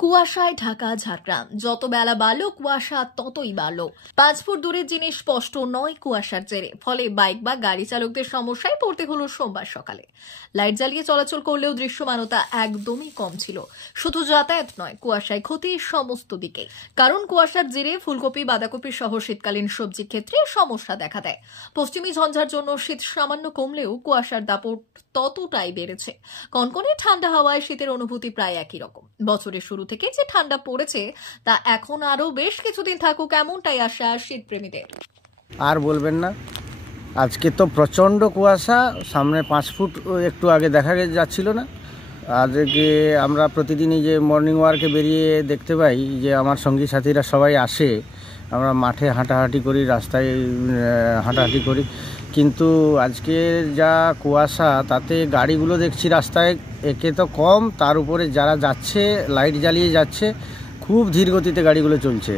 কুয়াশায় ঢাকা ঝাড়গ্রাম। যত বেলা বাড়ল কুয়াশা ততই বাড়ল। 5 ফুট দূরের জিনিস স্পষ্ট নয় কুয়াশার জেরে। ফলে বাইক বা গাড়ি চালকদের সমস্যায় পড়তে হলো সোমবার সকালে। লাইট জ্বালিয়ে চলাচল করলেও দৃশ্যমানতা একদমই কম ছিল। শুধু যাতায়াত নয়, কুয়াশায় ক্ষতি সমস্ত দিকে। কারণ কুয়াশার জেরে ফুলকপি, বাঁধাকপি সহ শীতকালীন সবজির ক্ষেত্রে সমস্যা দেখা দেয়। পশ্চিমী ঝঞ্ঝার জন্য শীত সামান্য কমলেও কুয়াশার দাপট ততটাই বেড়েছে। কনকনে ঠান্ডা হাওয়ায় শীতের অনুভূতি প্রায় একই রকম। বছরের শুরু থেকে যে ঠান্ডা পড়েছে তা এখন আরো বেশ কিছুদিন থাকুক, এমনটাই আশা শীতপ্রেমীদের। আর বলবেন না, আজকে তো প্রচণ্ড কুয়াশা। সামনে 5 ফুট একটু আগে দেখা যাচ্ছিল না। আজকে আমরা প্রতিদিনই যে মর্নিং ওয়ার্কে বেরিয়ে দেখতে পাই যে আমার সঙ্গী সাথীরা সবাই আসে, আমরা মাঠে হাঁটাহাঁটি করি, রাস্তায় হাঁটাহাঁটি করি, কিন্তু আজকে যা কুয়াশা তাতে গাড়িগুলো দেখছি রাস্তায় একে তো কম, তার উপরে যারা যাচ্ছে লাইট জ্বালিয়ে যাচ্ছে, খুব ধীর গতিতে গাড়িগুলো চলছে।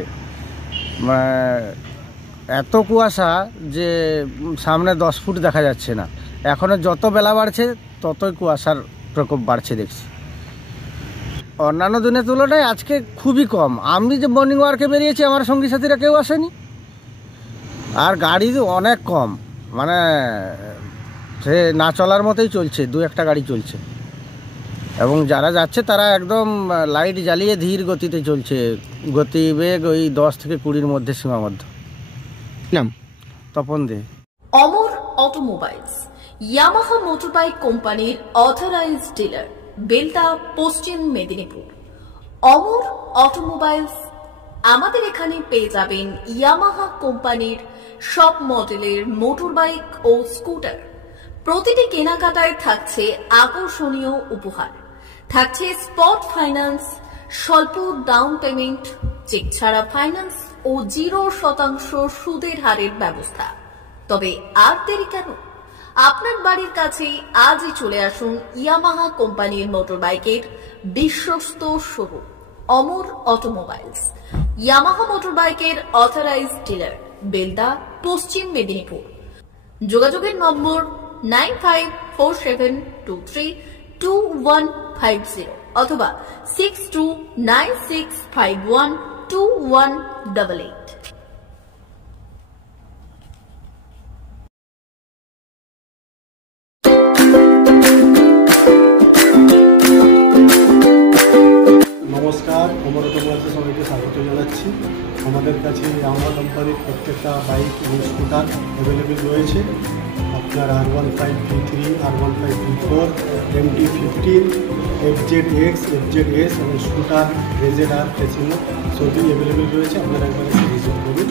এত কুয়াশা যে সামনে 10 ফুট দেখা যাচ্ছে না। এখনও যত বেলা বাড়ছে ততই কুয়াশার প্রকোপ বাড়ছে দেখছি। অন্যান্য দিনের তুলনায় আজকে খুবই কম। আমি যে মর্নিং ওয়ার্কে বেরিয়েছি আমার সঙ্গী সাথীরা কেউ আসেনি, আর গাড়ি অনেক কম, মানে সে না চলার মতোই চলছে, 2-1টা গাড়ি চলছে, এবং যারা যাচ্ছে তারা একদম লাইট জ্বালিয়ে ধীর গতিতে চলছে। গতিবেগ ওই 10 থেকে 20-র মধ্যে সীমাবদ্ধ। নাম তপন দে। অমর অটোমোবাইলস ইয়ামাহা মোটরবাইক কোম্পানির অথরাইজড ডিলার, বেলদা, পশ্চিম মেদিনীপুর। অমর অটোমোবাইলস, আমাদের এখানে পেয়ে যাবেন ইয়ামাহা কোম্পানির সব মডেলের মোটরবাইক ও স্কুটার। প্রতিটি কেনাকাটায় থাকছে আকর্ষণীয় উপহার, থাকছে স্পট ফাইন্যান্স, স্বল্প ডাউন পেমেন্ট, চেক ছাড়া ফাইন্যান্স ও 0% সুদের হারের ব্যবস্থা। তবে আর দেরি কেন? আপনার বাড়ির কাছেই আজই চলে আসুন ইয়ামাহা কোম্পানির মোটরবাইকের বিশ্বস্ত শোরুম অমর অটোমোবাইলস, ইয়ামাহা মোটরবাইকের অথরাইজড ডিলার, বেলদা, পশ্চিম মেদিনীপুর। যোগাযোগের নম্বর 9547232150 অথবা 6296512188। নমস্কার, অমর অটোমোবাইলসে সবাইকে স্বাগত জানাচ্ছি। আমাদের কাছে ইয়ামাহা কোম্পানির প্রত্যেকটা বাইক এবং স্কুটার অ্যাভেলেবেল রয়েছে। আপনার R15 V3, R15 V4, MT-15, FZX, FZS এবং স্কুটার RZR, ফেসিনো সবই অ্যাভেলেবেল রয়েছে। আপনারা একবার এসে ভিজিট করুন।